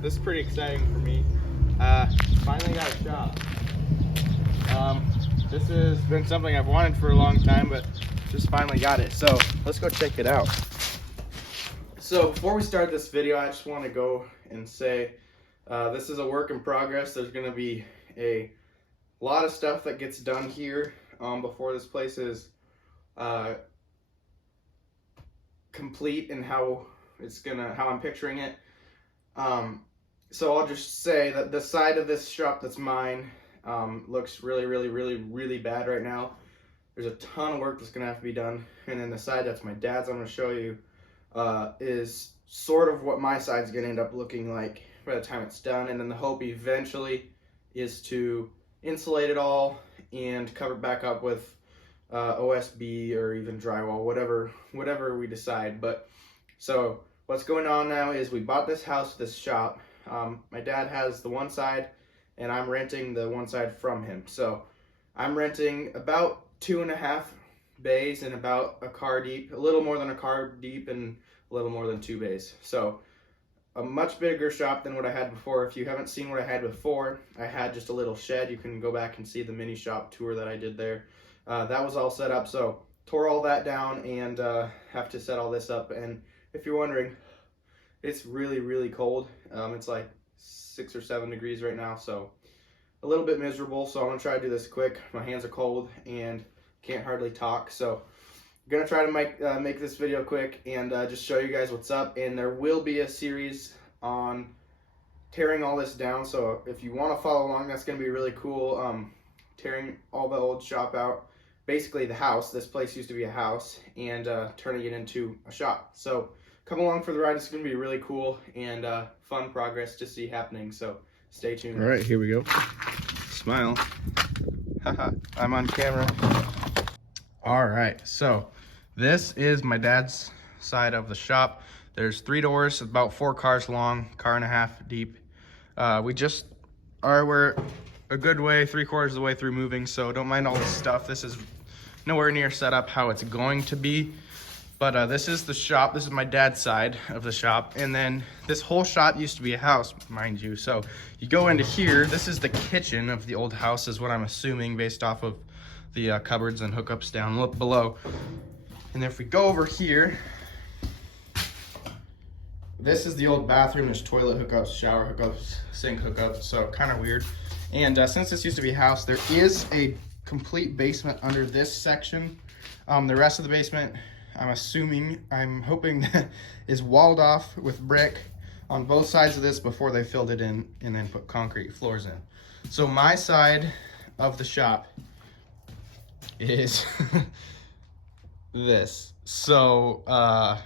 This is pretty exciting for me. Finally got a shop. This has been something I've wanted for a long time, but just finally got it. So let's go check it out. So before we start this video, I just want to go and say this is a work in progress. There's going to be a lot of stuff that gets done here before this place is complete and how I'm picturing it. So I'll just say that the side of this shop that's mine looks really bad right now. There's a ton of work that's gonna have to be done, and then the side that's my dad's, I'm gonna show you, is sort of what my side's gonna end up looking like by the time it's done. And then the hope eventually is to insulate it all and cover it back up with OSB or even drywall, whatever we decide. But so what's going on now is we bought this house, this shop. My dad has the one side and I'm renting the one side from him. So I'm renting about 2.5 bays and about a car deep, a little more than a car deep and a little more than 2 bays. So a much bigger shop than what I had before. If you haven't seen what I had before, I had just a little shed. You can go back and see the mini shop tour that I did there. That was all set up. So tore all that down and have to set all this up. And if you're wondering, it's really cold. It's like 6 or 7 degrees right now, so a little bit miserable. So I'm gonna try to do this quick. My hands are cold and can't hardly talk, so I'm gonna try to make this video quick and just show you guys what's up. And there will be a series on tearing all this down, so if you want to follow along, that's gonna be really cool. Tearing all the old shop out, basically the house. This place used to be a house, and turning it into a shop. So come along for the ride. It's going to be really cool and fun progress to see happening. So stay tuned. All right, here we go. Smile. Haha, I'm on camera. All right, so this is my dad's side of the shop. There's 3 doors, about 4 cars long, 1.5 deep. We just we're a good way, 3/4 of the way through moving, so don't mind all this stuff. This is nowhere near set up how it's going to be. But this is the shop. This is my dad's side of the shop. And then this whole shop used to be a house, mind you. So you go into here. This is the kitchen of the old house, is what I'm assuming based off of the cupboards and hookups down below. And then if we go over here, this is the old bathroom. There's toilet hookups, shower hookups, sink hookups. So kind of weird. And since this used to be a house, there is a complete basement under this section. The rest of the basement, I'm hoping that is walled off with brick on both sides of this before they filled it in and then put concrete floors in. So my side of the shop is this. So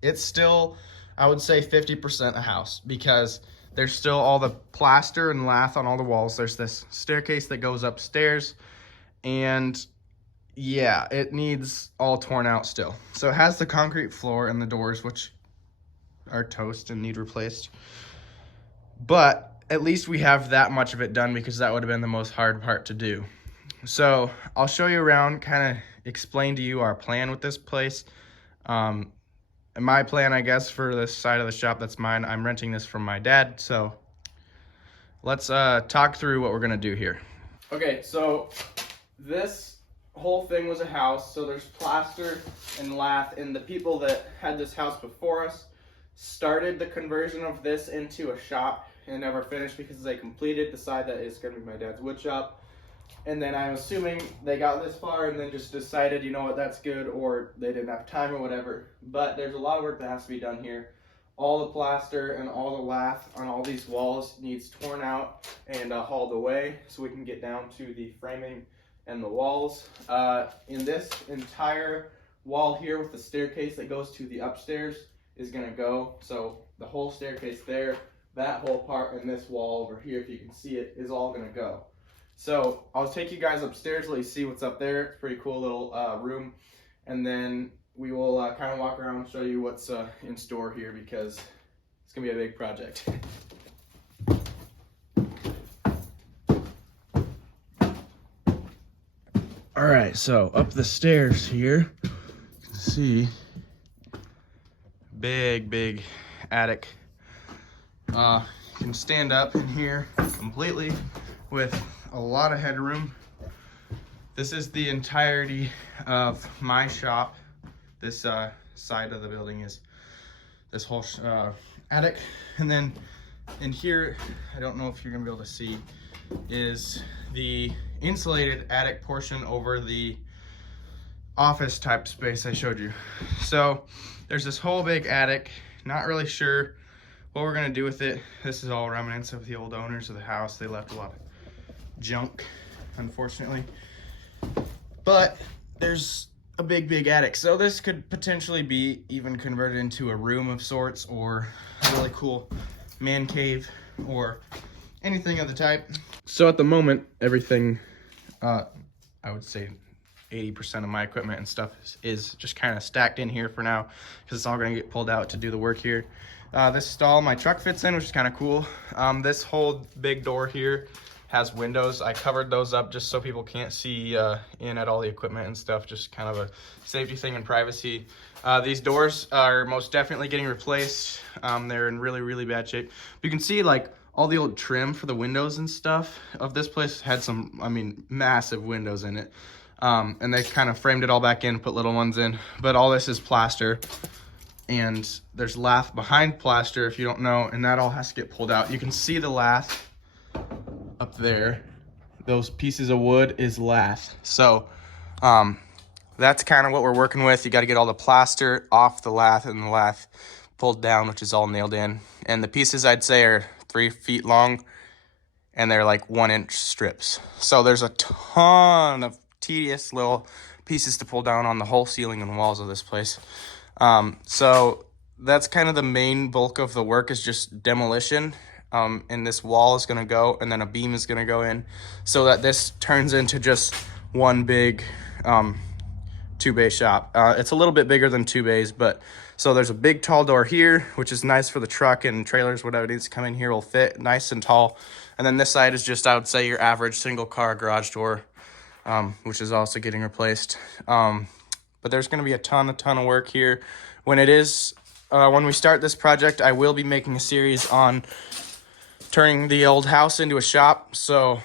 it's still, I would say 50% a house, because there's still all the plaster and lath on all the walls. There's this staircase that goes upstairs, and yeah, it needs all torn out still. So it has the concrete floor and the doors, which are toast and need replaced. But at least we have that much of it done, because that would have been the most hard part to do. So I'll show you around, kind of explain to you our plan with this place. And my plan, I guess, for this side of the shop that's mine, I'm renting this from my dad. So let's talk through what we're gonna do here. Okay, so this whole thing was a house, so there's plaster and lath, and the people that had this house before us started the conversion of this into a shop and never finished, because they completed the side that is going to be my dad's wood shop. And then I'm assuming they got this far and then just decided, you know what, that's good, or they didn't have time or whatever. But there's a lot of work that has to be done here. All the plaster and all the lath on all these walls needs torn out and hauled away so we can get down to the framing and the walls. In this entire wall here with the staircase that goes to the upstairs is gonna go. So the whole staircase there, that whole part, and this wall over here, if you can see it, is all gonna go. So I'll take you guys upstairs, let you see what's up there. It's a pretty cool little room. And then we will kind of walk around and show you what's in store here, because it's gonna be a big project. All right, so up the stairs here, you can see big attic You can stand up in here completely with a lot of headroom. This is the entirety of my shop. This side of the building is this whole attic. And then in here, I don't know if you're gonna be able to see, is the insulated attic portion over the office type space I showed you. So there's this whole big attic. Not really sure what we're gonna do with it. This is all remnants of the old owners of the house. They left a lot of junk, unfortunately. But there's a big attic. So this could potentially be even converted into a room of sorts, or a really cool man cave, or anything of the type. So at the moment, everything, I would say 80% of my equipment and stuff is just kind of stacked in here for now, because it's all going to get pulled out to do the work here. This stall my truck fits in, which is kind of cool. This whole big door here has windows. I covered those up just so people can't see in at all the equipment and stuff, just kind of a safety thing and privacy. These doors are most definitely getting replaced. They're in really bad shape. You can see like all the old trim for the windows and stuff of this place had some, I mean, massive windows in it. And they kind of framed it all back in, put little ones in, but all this is plaster. And there's lath behind plaster, if you don't know, and that all has to get pulled out. You can see the lath up there. Those pieces of wood is lath. So that's kind of what we're working with. You got to get all the plaster off the lath and the lath pulled down, which is all nailed in. And the pieces I'd say are 3 feet long, and they're like 1-inch strips. So there's a ton of tedious little pieces to pull down on the whole ceiling and walls of this place. So that's kind of the main bulk of the work, is just demolition. And this wall is going to go, and then a beam is going to go in, so that this turns into just one big 2-bay shop. It's a little bit bigger than 2 bays, but so there's a big tall door here, which is nice for the truck and trailers, whatever needs to come in here will fit nice and tall. And then this side is just, I would say, your average single car garage door, which is also getting replaced. But there's going to be a ton of work here. When we start this project, I will be making a series on turning the old house into a shop, so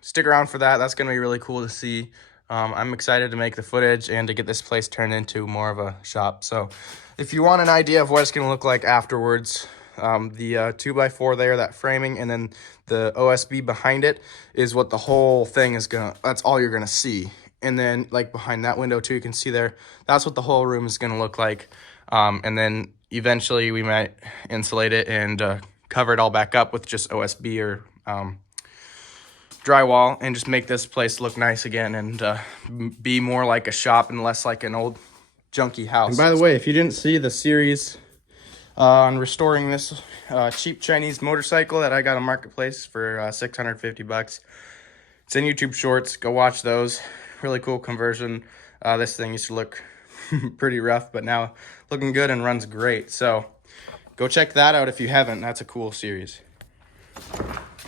stick around for that. That's going to be really cool to see. I'm excited to make the footage and to get this place turned into more of a shop. So if you want an idea of what it's going to look like afterwards, the 2x4 there, that framing, and then the OSB behind it is what the whole thing is that's all you're going to see. And then like behind that window too, you can see there, that's what the whole room is going to look like. And then eventually we might insulate it and cover it all back up with just OSB or drywall, and just make this place look nice again, and be more like a shop and less like an old junky house. And by the way, if you didn't see the series on restoring this cheap Chinese motorcycle that I got on Marketplace for $650, it's in YouTube Shorts. Go watch those. Really cool conversion. This thing used to look pretty rough, but now looking good and runs great. So go check that out if you haven't. That's a cool series.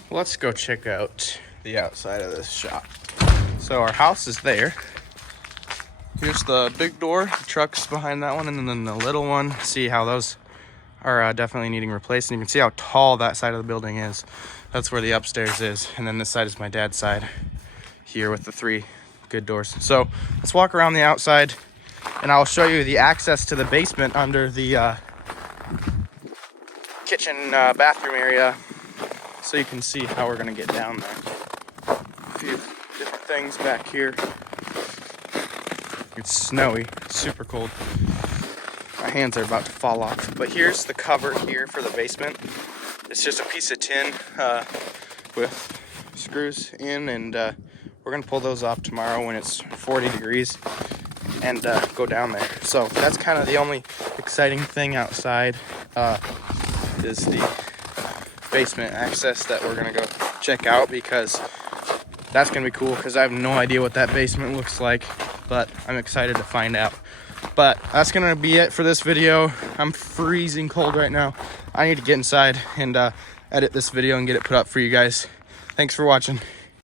Let's go check out the outside of this shop. So our house is there. Here's the big door, the truck's behind that one, and then the little one. See how those are definitely needing replaced. And you can see how tall that side of the building is. That's where the upstairs is. And then this side is my dad's side here with the 3 good doors. So let's walk around the outside, and I'll show you the access to the basement under the kitchen bathroom area, so you can see how we're gonna get down there. A few different things back here. It's snowy, super cold. My hands are about to fall off. But here's the cover here for the basement. It's just a piece of tin with screws in, and we're gonna pull those off tomorrow when it's 40 degrees and go down there. So that's kind of the only exciting thing outside, is the basement access that we're gonna go check out, because that's gonna be cool, because I have no idea what that basement looks like, but I'm excited to find out. But that's gonna be it for this video. I'm freezing cold right now. I need to get inside and edit this video and get it put up for you guys. Thanks for watching.